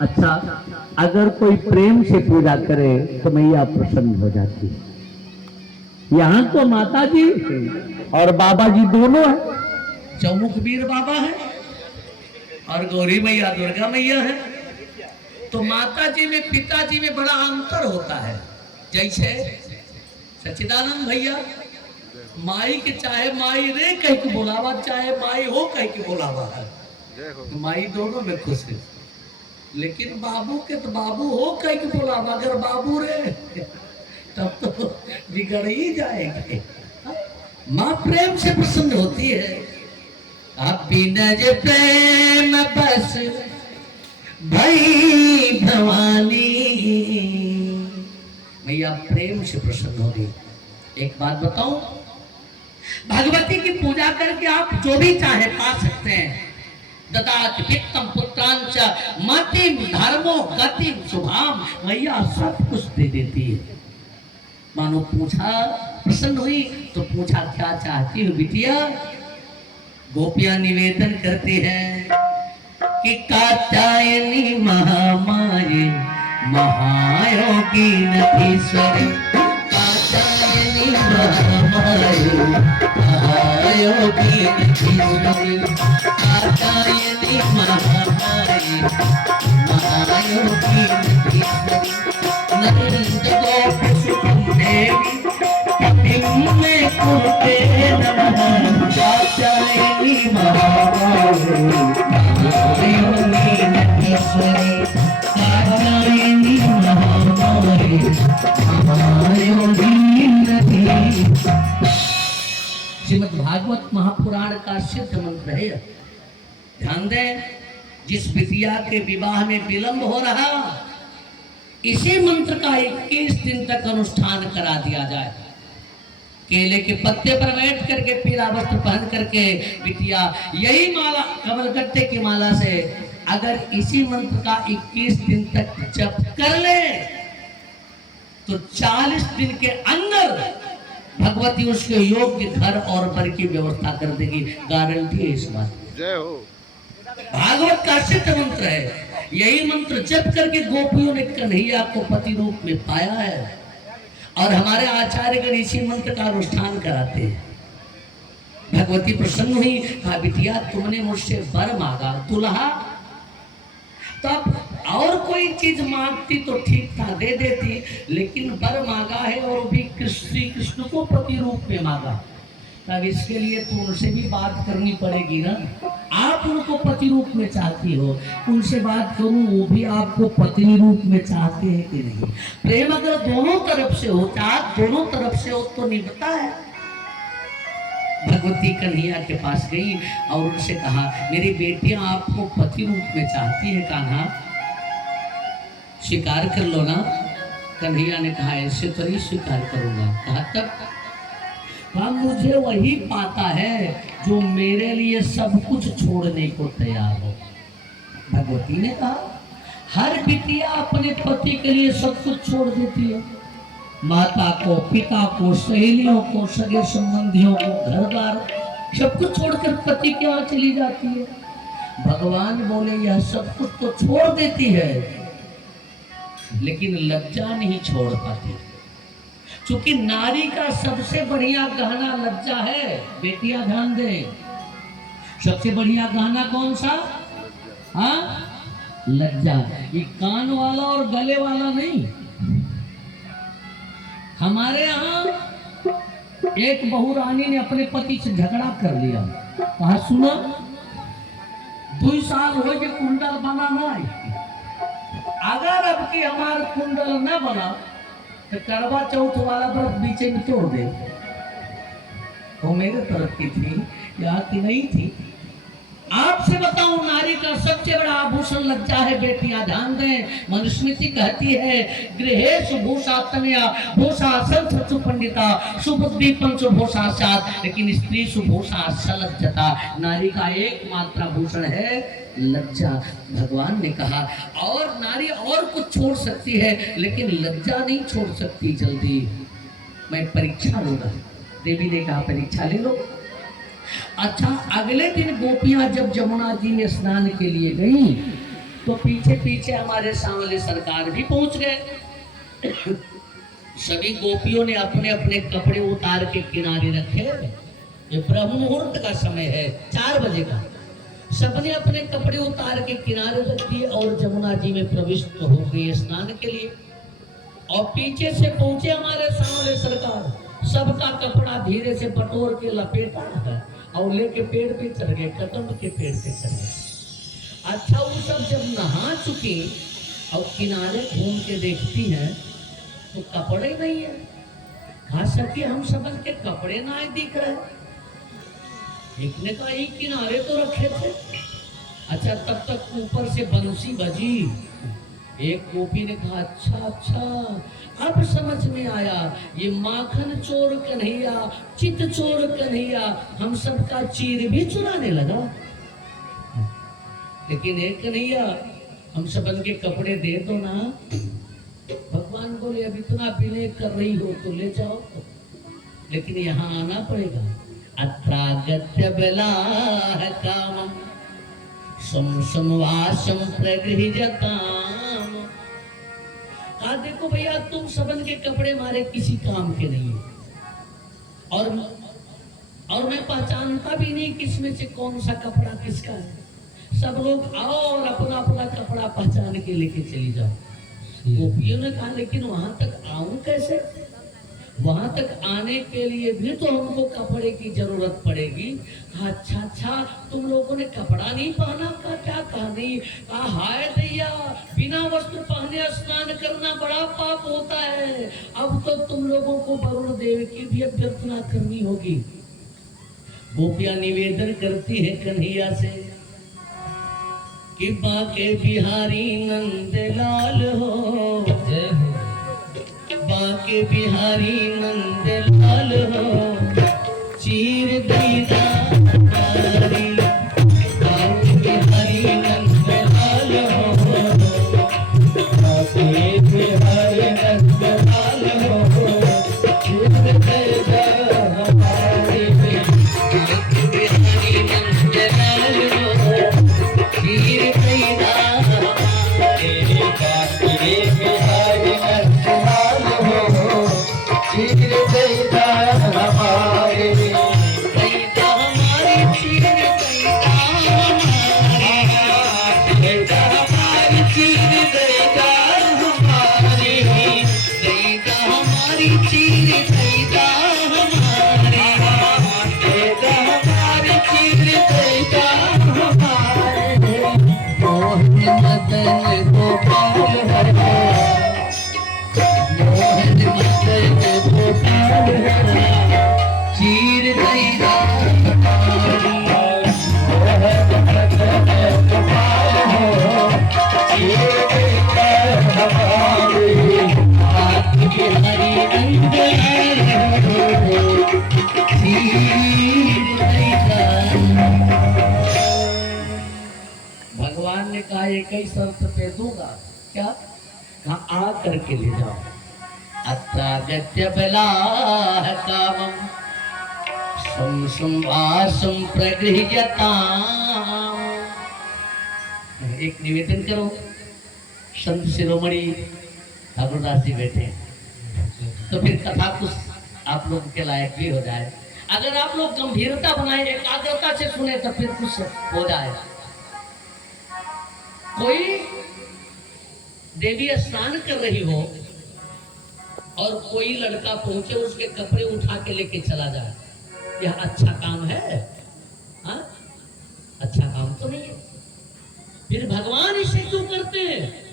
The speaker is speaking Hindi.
अच्छा, अगर कोई प्रेम से पूजा करे तो मैया प्रसन्न हो जाती है। यहाँ तो माता जी और बाबा जी दोनों है। चौमुख वीर बाबा है और गौरी मैया दुर्गा मैया है। तो माता जी में पिताजी में बड़ा अंतर होता है। जैसे सच्चिदानंद भैया माई के चाहे माई रे कह के बुलावा, चाहे माई हो कह के बुलावा है, माई दोनों में खुश है। लेकिन बाबू के तो बाबू हो कह के बुलावा, अगर बाबू रे तब तो बिगड़ ही जाएंगे। माँ प्रेम से प्रसन्न होती है। आप बिना जे प्रेम बस भई भवानी, मैया प्रेम से प्रसन्न हो गई। एक बात बताऊं, भगवती की पूजा करके आप जो भी चाहे पा सकते हैं। ददात वित्तम पुत्रांच मतिम धर्मो गतिम शुभाम, मैया सब कुछ दे देती है। मानो पूछा, प्रसन्न हुई तो पूछा क्या चाहती हो बिटिया। गोपियां निवेदन करती हैं कि कात्यायनी महामाये महायोगी नधीश्वरी, कात्यायनी महामाये महायोगी नधीश्वरी, कात्यायनी महामाये महायोगी नधीश्वरी, नंद गोप सुखम देवी में कुटे नमः, कात्यायनी महामाये महायोगी नधीश्वरी, कात्यायनी महामाये महायोगी नधीश्वरी। श्रीमद् भागवत महापुराण का सिद्ध मंत्र है। ध्यान दें, जिस बिटिया के विवाह में विलंब हो रहा, इसी मंत्र का 21 दिन तक अनुष्ठान करा दिया जाए। केले के पत्ते पर बैठ करके पीला वस्त्र पहन करके बिटिया यही माला, कमलगट्टे की माला से अगर इसी मंत्र का 21 दिन तक जप कर ले तो 40 दिन के अंदर भगवती उसके योग्य घर और वर की व्यवस्था कर देगी। गारंटी है इस बात की। जय हो। भागवत का सिद्ध मंत्र है। यही मंत्र जप करके गोपियों ने कन्हैया को पति रूप में पाया है और हमारे आचार्यगण इसी मंत्र का अनुष्ठान कराते हैं। भगवती प्रसन्न हुई, कहा बिटिया तुमने मुझसे वर मांगा, दुल्हा, तब और कोई चीज मांगती तो ठीक था, दे देती, लेकिन वर मांगा है और भी श्री कृष्ण को पति रूप में मांगा, तब इसके लिए तो उनसे भी बात करनी पड़ेगी ना। आप उनको पति रूप में चाहती हो, उनसे बात करूं, वो भी आपको पत्नी रूप में चाहते हैं कि नहीं। प्रेम अगर दोनों तरफ से हो, चाह दोनों तरफ से हो तो निभता है। भगवती कन्हैया के पास गई और उनसे कहा मेरी बेटियां आपको पति रूप में चाहती है, कान्हा स्वीकार कर लो ना। कन्हैया ने कहा ऐसे तो नहीं स्वीकार करूंगा। कहा तब? कहा मुझे वही पाता है जो मेरे लिए सब कुछ छोड़ने को तैयार हो। भगवती ने कहा हर बिटिया अपने पति के लिए सब कुछ छोड़ देती है, माता को, पिता को, सहेलियों को, सगे संबंधियों को, घर द्वार सब कुछ छोड़कर पति के यहाँ चली जाती है। भगवान बोले यह सब कुछ तो छोड़ देती है लेकिन लज्जा नहीं छोड़ पाती, क्योंकि नारी का सबसे बढ़िया गहना लज्जा है। बेटियां ध्यान दें, सबसे बढ़िया गहना कौन सा? हाँ, लज्जा। ये कान वाला और गले वाला नहीं। हमारे यहाँ एक बहू रानी ने अपने पति से झगड़ा कर लिया। कहा सुनो 2 साल हो गए कुंडल बना नहीं, अगर अब की हमार कुंडल न बना तो करवा चौथ वाला व्रत बीचे में तोड़ दे। वो मेरे तरफ की थी, यहाँ की नहीं थी। आपसे बताऊं, नारी का सबसे बड़ा आभूषण लज्जा है। बेटियां ध्यान दें, मनुस्मृति कहती है गृहेषु भूषा तनया भूषा संस्कृत पंडिता सुबुद्धि पंच भूषा सात, लेकिन स्त्री सुभूषा सलज्जता। नारी का एकमात्र आभूषण है लज्जा। भगवान ने कहा और नारी और कुछ छोड़ सकती है लेकिन लज्जा नहीं छोड़ सकती जल्दी। मैं परीक्षा लूंगा। देवी ने कहा परीक्षा ले लो। अच्छा, अगले दिन गोपियां जब जमुना जी में स्नान के लिए गई तो पीछे पीछे हमारे सांवले सरकार भी पहुंच गए। सभी गोपियों ने अपने अपने कपड़े उतार के किनारे रखे। ये ब्रह्म मुहूर्त का समय है, 4 बजे का। सबने अपने कपड़े उतार के किनारे रख दिए और जमुना जी में प्रविष्ट हो गए स्नान के लिए। और पीछे से पहुंचे हमारे सांवले सरकार, सबका कपड़ा धीरे से बटोर के लपेटा है और लेके पेड़ पे चढ़ गए, कदम के पेड़ पे चढ़ गए। अच्छा, वो सब जब नहा चुके और किनारे घूम के देखती हैं तो कपड़े नहीं है। खास करके हम समझ के कपड़े ना दिख रहे। एक ने कहा ये किनारे तो रखे थे। अच्छा, तब तक ऊपर से बंसी बजी। एक गोपी ने कहा अच्छा अब समझ में आया, ये माखन चोर कन्हैया, चित चोर कन्हैया हम सबका चीर भी चुराने लगा। लेकिन एक कन्हैया हम सबन के कपड़े दे दो ना। भगवान बोले अब इतना विनय कर रही हो तो ले जाओ, लेकिन यहाँ आना पड़ेगा। अत्रागत्य बलाह कामम समवासम प्रगृह्यताम। कहा देखो भैया, तुम सबन के कपड़े मारे किसी काम के नहीं है और मैं पहचानता भी नहीं किसमें से कौन सा कपड़ा किसका है। सब लोग आओ और अपना अपना कपड़ा पहचान के लेके चली जाओ। गोपियों ने कहा लेकिन वहां तक आऊं कैसे? वहां तक आने के लिए भी तो हमको कपड़े की जरूरत पड़ेगी। अच्छा, तुम लोगों ने कपड़ा नहीं पहना का? क्या कहा नहीं? कहा हाय दैया, बिना वस्त्र पहने स्नान करना बड़ा पाप होता है। अब तो तुम लोगों को वरुण देव की भी अभ्यर्थना करनी होगी। गोपियां निवेदन करती है कन्हैया से कि बाके बिहारी नंद लाल हो, बाके बिहारी नंद लाल हो, चीर दीदा बाके बिहारी नंद लाल हो, बाके बिहारी नंद लाल हो, चीर दीदा हमारी, बाके बिहारी नंद लाल हो, चीर दीदा हमारे, बाके बिहारी नंद लाल हो, चीर दीदा हमारे, दीदा हमारी, चीर दीदा हमारे, दीदा हमारी, चीर दीदा हमारे, दीदा हमारी, चीर दीदा हमारे, दीदा हमारी, चीर दीदा हमारे। मोहन मदन गोपाल हरे, मोहन मदन गोपाल हरे, चीर दीदा हमारी, मोहन मदन गोपाल हो, चीर दीदा हमारी, बाके बिहारी नंद लाल हो, चीर दीदा। भगवान ने कहा एक ही शर्त पे दूंगा। क्या? कहा आ करके ले जाओ। अत्रागत्य बलाह कामम समवासम प्रगृह्यताम। एक निवेदन करो, संत शिरोमणि ठाकुरदास जी बैठे हैं तो फिर कथा कुछ आप लोगों के लायक भी हो जाए। अगर आप लोग गंभीरता बनाए, एकाग्रता से सुने तो फिर कुछ हो जाए। कोई देवी स्नान कर रही हो और कोई लड़का पहुंचे उसके कपड़े उठा के लेके चला जाए, यह अच्छा काम है? हाँ, अच्छा काम तो नहीं है। फिर भगवान इसे क्यों करते हैं?